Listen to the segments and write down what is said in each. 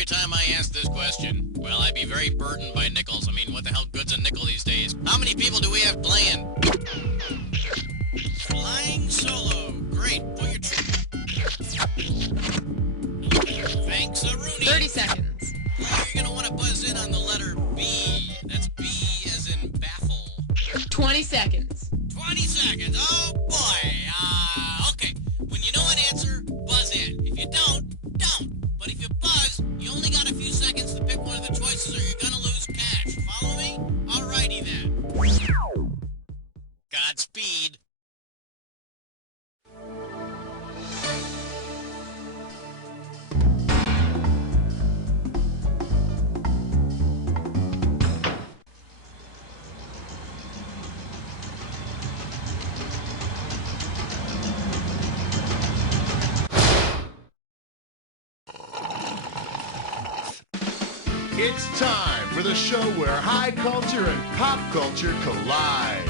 every time I ask this question, well, I'd be very burdened by nickels. I mean, what the hell good's a nickel these days? How many people do we have playing? Flying solo. Great. Put your... Thanks, Rooney. 30 seconds. Well, you're going to want to buzz in on the letter B. That's B as in baffle. 20 seconds. 20 seconds. Oh, boy. Okay. When you know an answer, buzz in. If you don't, don't. But if you buzz, you only got a few seconds to pick one of the choices or you're going to lose cash. Follow me? Alrighty then. Godspeed. It's time for the show where high culture and pop culture collide.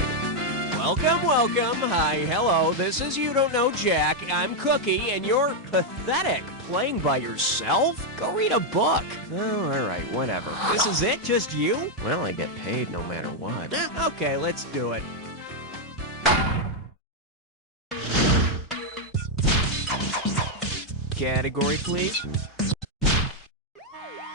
Welcome, welcome. Hi, hello. This is You Don't Know Jack. I'm Cookie, and you're pathetic. Playing by yourself? Go read a book. Oh, all right, whatever. This is it? Just you? Well, I get paid no matter what. Okay, let's do it. Category, please.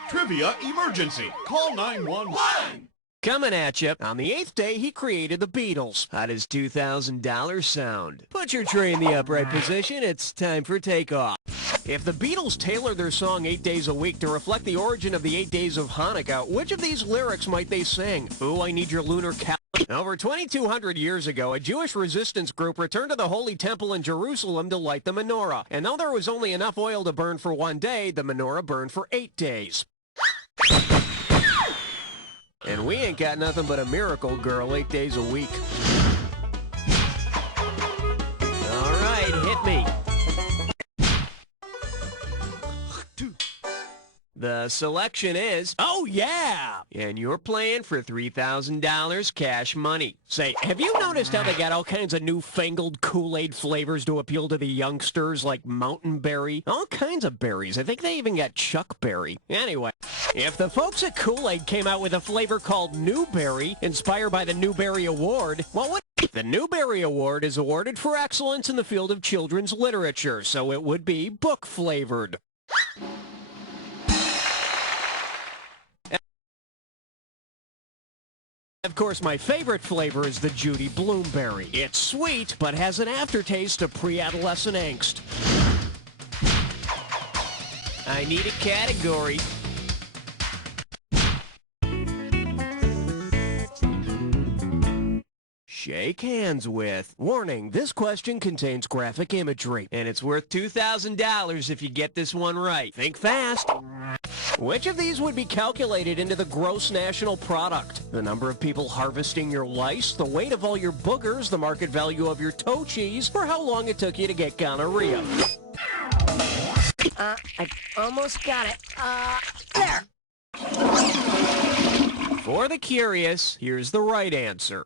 Trivia emergency. Call 911. Coming at you. On the 8th day, he created the Beatles. How does $2,000 sound? Put your tray in the upright position. It's time for takeoff. If the Beatles tailor their song 8 days a week to reflect the origin of the 8 days of Hanukkah, which of these lyrics might they sing? Ooh, I need your lunar calendar. Over 2,200 years ago, a Jewish resistance group returned to the Holy Temple in Jerusalem to light the menorah. And though there was only enough oil to burn for 1 day, the menorah burned for 8 days. And we ain't got nothing but a miracle girl 8 days a week. All right, hit me. The selection is, oh yeah! And you're playing for $3,000 cash money. Say, have you noticed how they got all kinds of newfangled Kool-Aid flavors to appeal to the youngsters, like Mountain Berry? All kinds of berries. I think they even got Chuck Berry. Anyway, if the folks at Kool-Aid came out with a flavor called Newberry, inspired by the Newbery Award, what would... The Newbery Award is awarded for excellence in the field of children's literature, so it would be book-flavored. Of course, my favorite flavor is the Judy Bloomberry. It's sweet, but has an aftertaste of pre-adolescent angst. I need a category. Shake hands with. Warning, this question contains graphic imagery, and it's worth $2,000 if you get this one right. Think fast. Which of these would be calculated into the gross national product? The number of people harvesting your lice, the weight of all your boogers, the market value of your toe cheese, or how long it took you to get gonorrhea? I almost got it. There. For the curious, here's the right answer.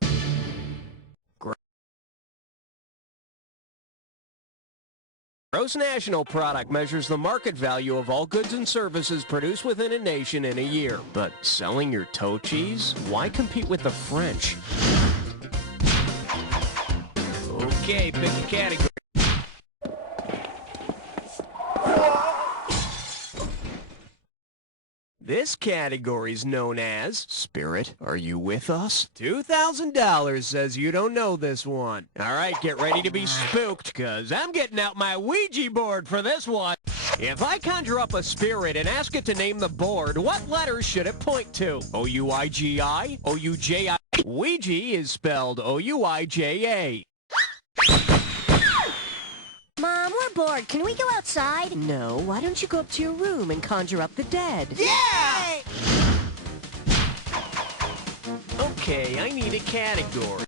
Gross national product measures the market value of all goods and services produced within a nation in a year. But selling your toe cheese? Why compete with the French? Okay, pick a category. This category is known as Spirit, Are You With Us? $2,000 says you don't know this one. All right, get ready to be spooked, because I'm getting out my Ouija board for this one. If I conjure up a spirit and ask it to name the board, what letters should it point to? O-U-I-G-I? O-U-J-I? Ouija is spelled O-U-I-J-A. Mom, we're bored. Can we go outside? No, why don't you go up to your room and conjure up the dead? Yeah! Okay, I need a category.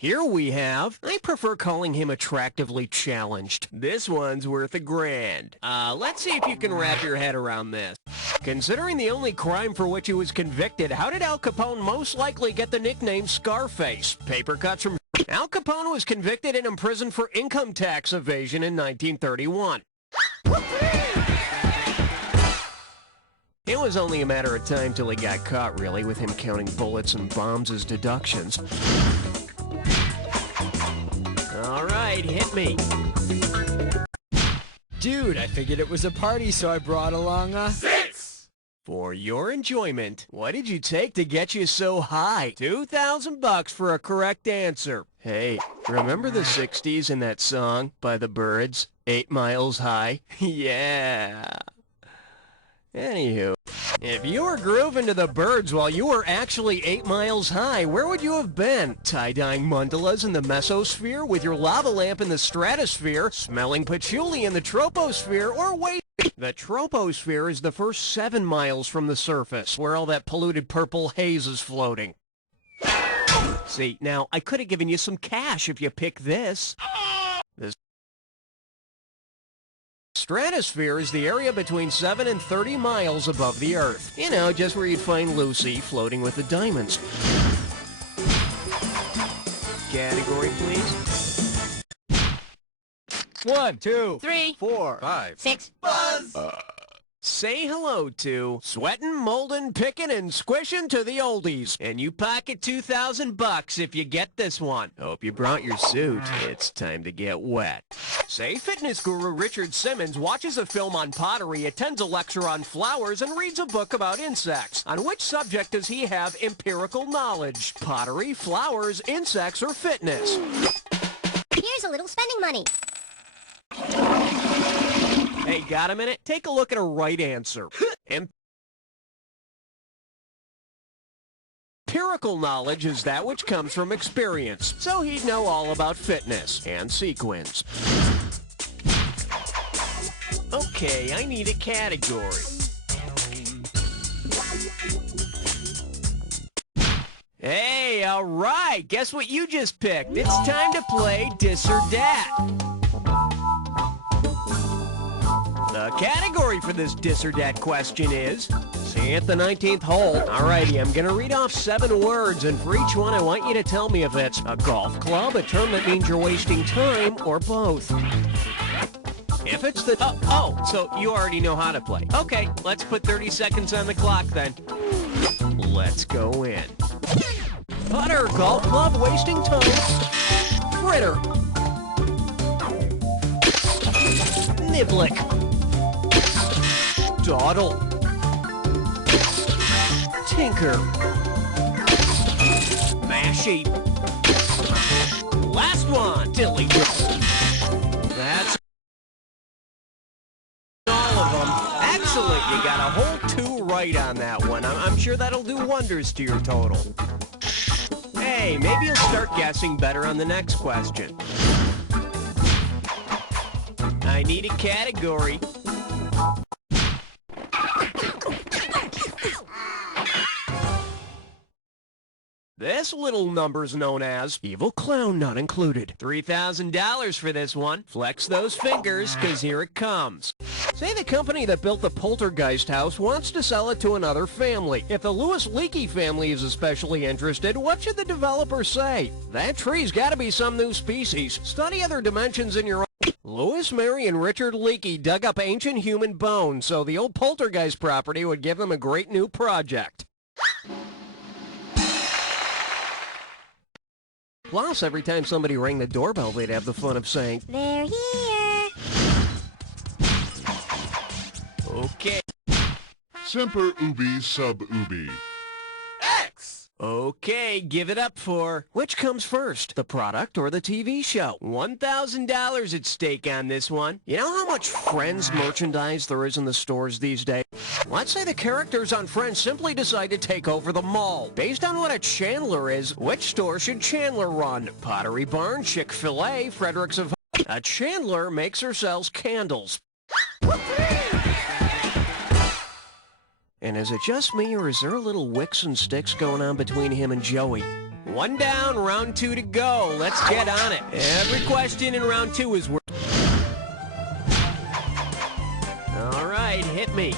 Here we have, I prefer calling him attractively challenged. This one's worth $1,000. Let's see if you can wrap your head around this. Considering the only crime for which he was convicted, how did Al Capone most likely get the nickname Scarface? Paper cuts from... Al Capone was convicted and imprisoned for income tax evasion in 1931. It was only a matter of time till he got caught, really, with him counting bullets and bombs as deductions. All right, hit me. Dude, I figured it was a party, so I brought along a... For your enjoyment, what did you take to get you so high? $2,000 for a correct answer. Hey, remember the 60s and that song by the Byrds, 8 Miles High? Yeah. Anywho, if you were grooving to the Byrds while you were actually 8 miles high, where would you have been? Tie-dyeing mandalas in the mesosphere, with your lava lamp in the stratosphere, smelling patchouli in the troposphere, or wait... The troposphere is the first 7 miles from the surface, where all that polluted purple haze is floating. See, now, I could have given you some cash if you picked this. The stratosphere is the area between 7 and 30 miles above the Earth. You know, just where you'd find Lucy floating with the diamonds. Category, please. 1, 2, 3, 4, 5. 6. Say hello to sweating, molding, picking, and squishing to the oldies. And you pocket $2,000 if you get this one. Hope you brought your suit. It's time to get wet. Say fitness guru Richard Simmons watches a film on pottery, attends a lecture on flowers, and reads a book about insects. On which subject does he have empirical knowledge? Pottery, flowers, insects, or fitness? Here's a little spending money. Hey, got a minute? Take a look at a right answer. Empirical knowledge is that which comes from experience, so he'd know all about fitness and sequins. Okay, I need a category. Hey, all right, guess what you just picked? It's time to play Dis or Dat. The category for this Dis or Dat question is, see at the 19th hole. Alrighty, I'm gonna read off 7 words, and for each one I want you to tell me if it's a golf club, a term that means you're wasting time, or both. If it's the... so you already know how to play. Okay, let's put 30 seconds on the clock then. Let's go in. Putter, golf club, wasting time. Fritter. Niblick. Dawdle. Tinker. Mashy. Last one. Dilly. That's all of them. Excellent. You got a whole 2 right on that one. I'm sure that'll do wonders to your total. Hey, maybe you'll start guessing better on the next question. I need a category. This little number's known as Evil Clown Not Included. $3,000 for this one. Flex those fingers, cause here it comes. Say the company that built the Poltergeist house wants to sell it to another family. If the Louis Leakey family is especially interested, what should the developer say? That tree's gotta be some new species. Study other dimensions in your own. Louis, Mary, and Richard Leakey dug up ancient human bones, so the old Poltergeist property would give them a great new project. Plus, every time somebody rang the doorbell, they'd have the fun of saying, They're here. okay. Semper ubi sub ubi. Okay, give it up for... Which comes first, the product or the TV show? $1,000 at stake on this one. You know how much Friends merchandise there is in the stores these days? Let's say the characters on Friends simply decide to take over the mall. Based on what a Chandler is, which store should Chandler run? Pottery Barn, Chick-fil-A, Fredericks of... A Chandler makes or sells candles. And is it just me, or is there a little wicks and sticks going on between him and Joey? 1 down, round 2 to go. Let's get on it. Every question in round 2 is worth... All right, hit me.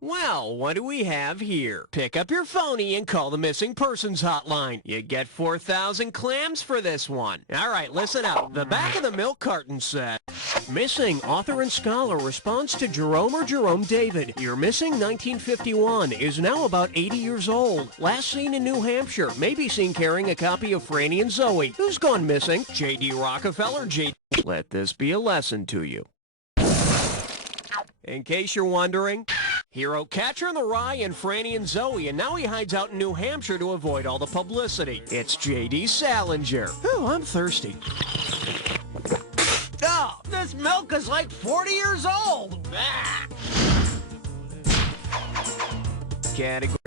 Well, what do we have here? Pick up your phony and call the missing persons hotline. You get 4,000 clams for this one. All right, listen up. The back of the milk carton said, missing author and scholar responds to Jerome or Jerome David. Your missing 1951 is now about 80 years old. Last seen in New Hampshire. May be seen carrying a copy of Franny and Zoe. Who's gone missing? J.D. Rockefeller, J.D. Let this be a lesson to you. In case you're wondering, he wrote Catcher in the Rye and Franny and Zoe, and now he hides out in New Hampshire to avoid all the publicity. It's J.D. Salinger. Oh, I'm thirsty. Oh, this milk is like 40 years old. Ah. Category.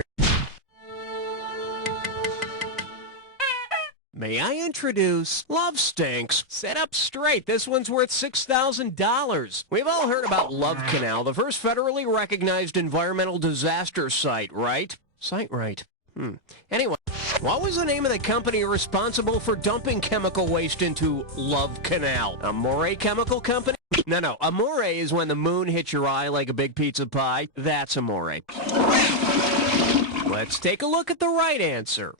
May I introduce Love Stinks? Set up straight. This one's worth $6,000. We've all heard about Love Canal, the first federally recognized environmental disaster site, right? Site right. Anyway, what was the name of the company responsible for dumping chemical waste into Love Canal? Amore Chemical Company? No. Amore is when the moon hits your eye like a big pizza pie. That's Amore. Let's take a look at the right answer.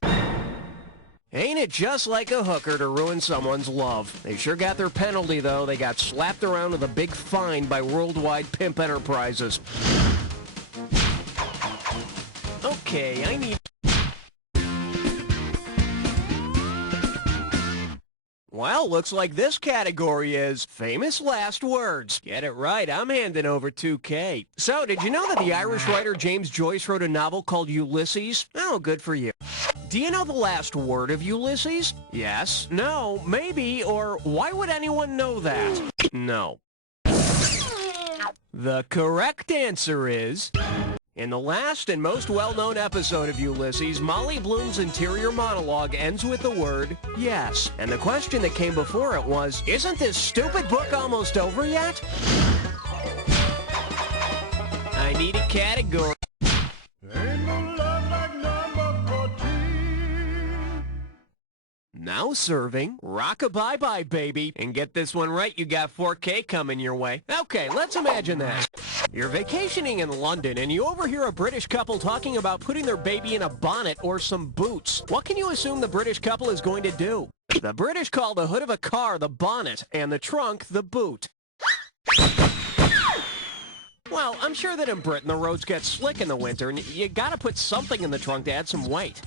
Ain't it just like a hooker to ruin someone's love? They sure got their penalty, though. They got slapped around with a big fine by Worldwide Pimp Enterprises. Okay, I need... Well, looks like this category is famous last words. Get it right, I'm handing over $2K. So, did you know that the Irish writer James Joyce wrote a novel called Ulysses? Oh, good for you. Do you know the last word of Ulysses? Yes, no, maybe, or why would anyone know that? No. The correct answer is... In the last and most well-known episode of Ulysses, Molly Bloom's interior monologue ends with the word, yes. And the question that came before it was, isn't this stupid book almost over yet? I need a category. Ain't no love like number 14. Now serving Rock-a-bye-bye, baby. And get this one right, you got 4K coming your way. Okay, let's imagine this. You're vacationing in London and you overhear a British couple talking about putting their baby in a bonnet or some boots. What can you assume the British couple is going to do? The British call the hood of a car the bonnet and the trunk the boot. Well, I'm sure that in Britain the roads get slick in the winter and you gotta put something in the trunk to add some weight.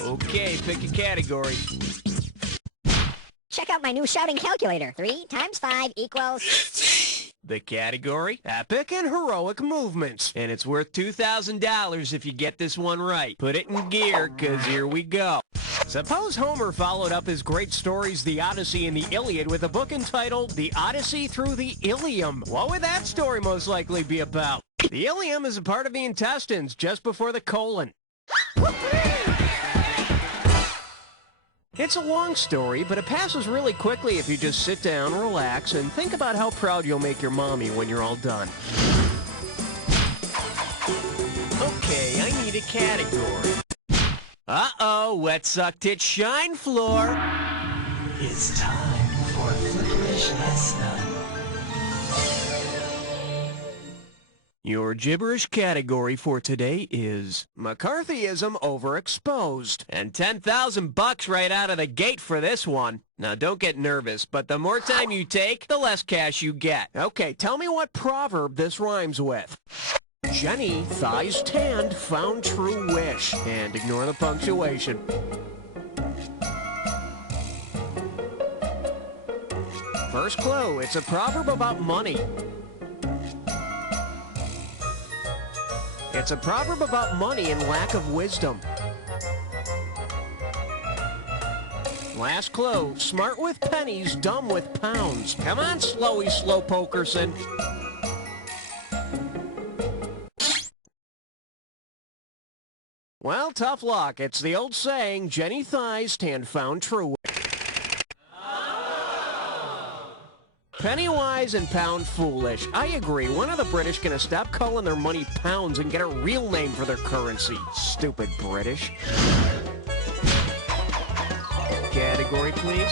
Okay, pick a category. Check out my new shouting calculator. 3 times 5 equals... 15. The category? Epic and heroic movements. And it's worth $2,000 if you get this one right. Put it in gear, cause here we go. Suppose Homer followed up his great stories, the Odyssey and the Iliad, with a book entitled The Odyssey Through the Ilium. What would that story most likely be about? The ilium is a part of the intestines just before the colon. It's a long story, but it passes really quickly if you just sit down, relax, and think about how proud you'll make your mommy when you're all done. Okay, I need a category. Uh-oh, wet suck tit shine floor. It's time for Flickerish Lesson. Your gibberish category for today is McCarthyism overexposed. And $10,000 right out of the gate for this one. Now don't get nervous, but the more time you take, the less cash you get. Okay, tell me what proverb this rhymes with. Jenny, thighs tanned, found true wish. And ignore the punctuation. First clue, it's a proverb about money. It's a proverb about money and lack of wisdom. Last clue, smart with pennies, dumb with pounds. Come on, Slowy Slowpokerson. Well, tough luck. It's the old saying, Jenny thighs tan found true. Penny wise and pound foolish. I agree. When are the British gonna stop calling their money pounds and get a real name for their currency? Stupid British. Category, please.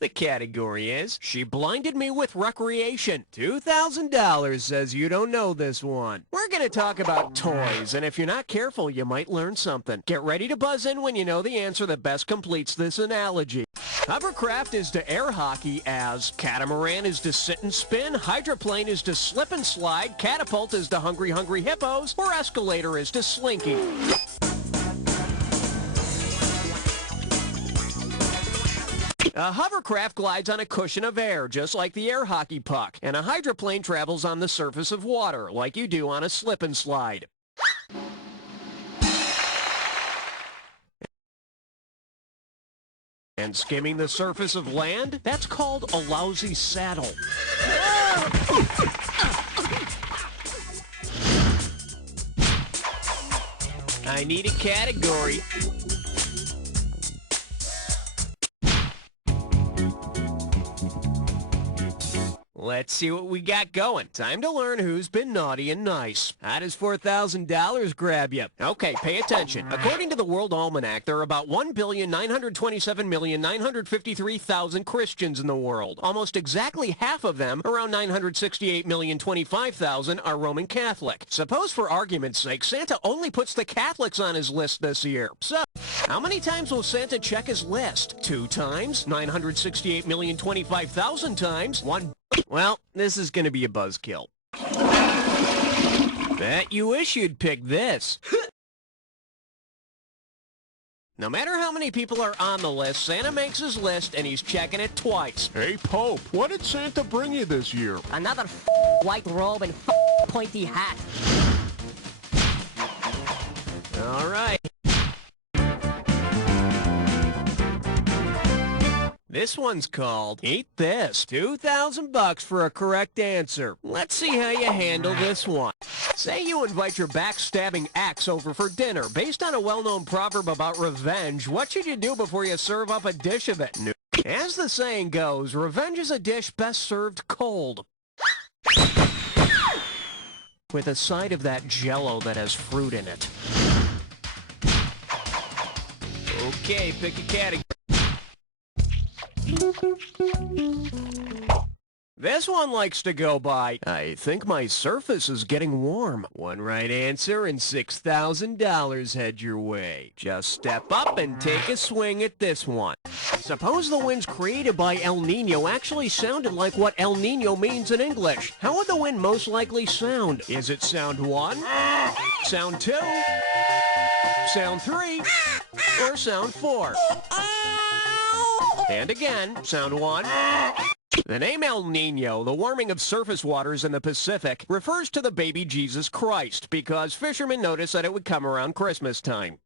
The category is, she blinded me with recreation. $2,000 says you don't know this one. We're going to talk about toys, and if you're not careful, you might learn something. Get ready to buzz in when you know the answer that best completes this analogy. Hovercraft is to air hockey as catamaran is to sit and spin, hydroplane is to slip and slide, catapult is to hungry hippos, or escalator is to slinky. A hovercraft glides on a cushion of air, just like the air hockey puck, and a hydroplane travels on the surface of water, like you do on a slip and slide. And skimming the surface of land? That's called a lousy saddle. I need a category. Let's see what we got going. Time to learn who's been naughty and nice. How does $4,000 grab you? Okay, pay attention. According to the World Almanac, there are about 1,927,953,000 Christians in the world. Almost exactly half of them, around 968,025,000, are Roman Catholic. Suppose for argument's sake, Santa only puts the Catholics on his list this year. So, how many times will Santa check his list? 2 times? 968,025,000 times? 1? Well, this is going to be a buzzkill. Bet you wish you'd pick this. No matter how many people are on the list, Santa makes his list and he's checking it twice. Hey, Pope, what did Santa bring you this year? Another white robe and pointy hat. All right. This one's called Eat This. $2,000 for a correct answer. Let's see how you handle this one. Say you invite your backstabbing ex over for dinner. Based on a well-known proverb about revenge, what should you do before you serve up a dish of it? As the saying goes, revenge is a dish best served cold. With a side of that Jell-O that has fruit in it. Okay, pick a category. This one likes to go by, I think my surface is getting warm. One right answer and $6,000 head your way. Just step up and take a swing at this one. Suppose the winds created by El Nino actually sounded like what El Nino means in English. How would the wind most likely sound? Is it sound 1, sound 2, sound 3, or sound 4? And again, sound 1. The name El Nino, the warming of surface waters in the Pacific, refers to the baby Jesus Christ, because fishermen noticed that it would come around Christmas time.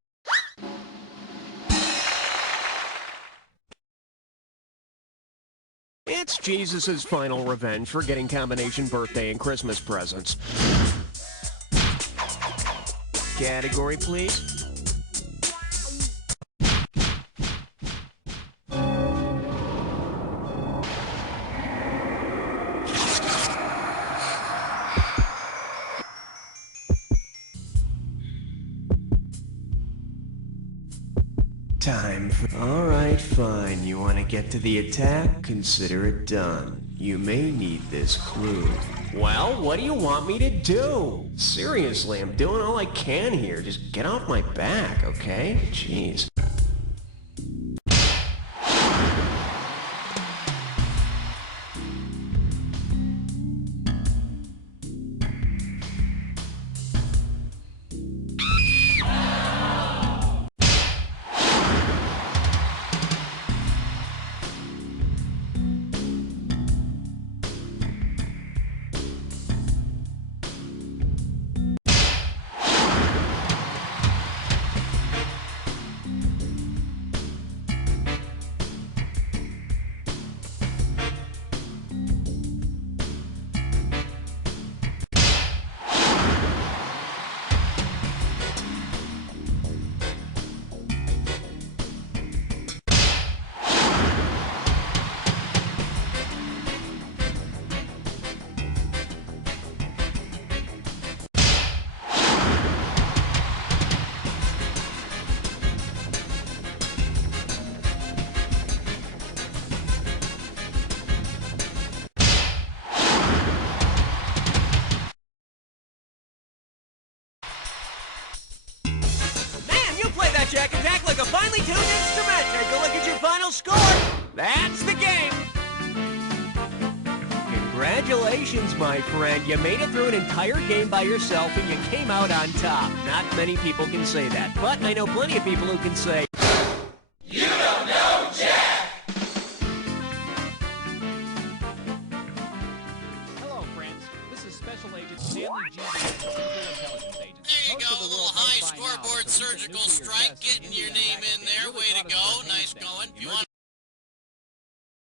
It's Jesus' final revenge for getting combination birthday and Christmas presents. Category, please. Time for... All right, fine. You want to get to the attack? Consider it done. You may need this clue. Well, what do you want me to do? Seriously, I'm doing all I can here. Just get off my back, okay? Jeez. blackjack and act like a finely tuned instrument. Take a look at your final score. That's the game. Congratulations, my friend. You made it through an entire game by yourself and you came out on top. Not many people can say that, but I know plenty of people who can say, You don't know Jack! hello, friends. This is Special Agent Stanley G. Central Intelligence Agency. There you go, a little high scoreboard surgical strike, getting your name in there. Way to go. Nice